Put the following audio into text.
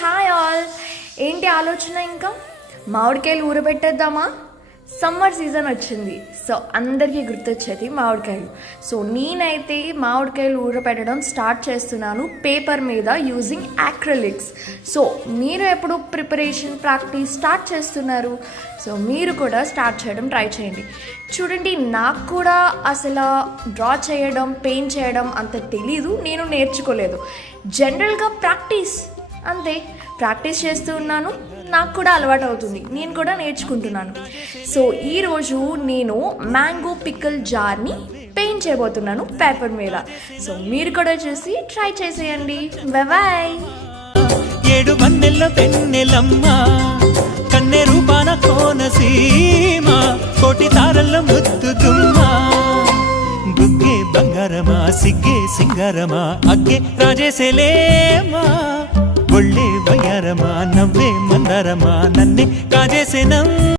Hi all. ఏంటి ఆలోచన? ఇంకా మామిడికాయలు ఊరబెట్టేద్దామా? సమ్మర్ సీజన్ వచ్చింది, సో అందరికీ గుర్తొచ్చేది మామిడికాయలు. సో నేనైతే మామిడికాయలు ఊరబెట్టడం స్టార్ట్ చేస్తున్నాను పేపర్ మీద యూజింగ్ యాక్రిలిక్స్. సో మీరు ఎప్పుడు ప్రాక్టీస్ స్టార్ట్ చేస్తున్నారు? సో మీరు కూడా స్టార్ట్ చేయడం ట్రై చేయండి. చూడండి, నాకు కూడా అసలు డ్రా చేయడం, పెయింట్ చేయడం అంత తెలీదు, నేను నేర్చుకోలేదు. జనరల్గా అంతే, ప్రాక్టీస్ చేస్తూ ఉన్నాను, నాకు కూడా అలవాటు అవుతుంది, నేను కూడా నేర్చుకుంటున్నాను. సో ఈరోజు నేను మ్యాంగో పికిల్ జార్ని పెయింట్ చేయబోతున్నాను పేపర్ మీద. సో మీరు కూడా చూసి ట్రై చేసేయండి. బాయ్. 7 మన్నెల్ల పెన్నెలమ్మ కన్నె రూపాన కోనసీమ కోటి తారల్ల ముద్దుతుమ్మా బుగ్గే బంగారమా సిగ్గే సింగారమా అగ్గే రాజేసేలేమా ఒళ్ళే వయ్యారమా నవ్వే మందారమా నన్నే కాజేసేనం.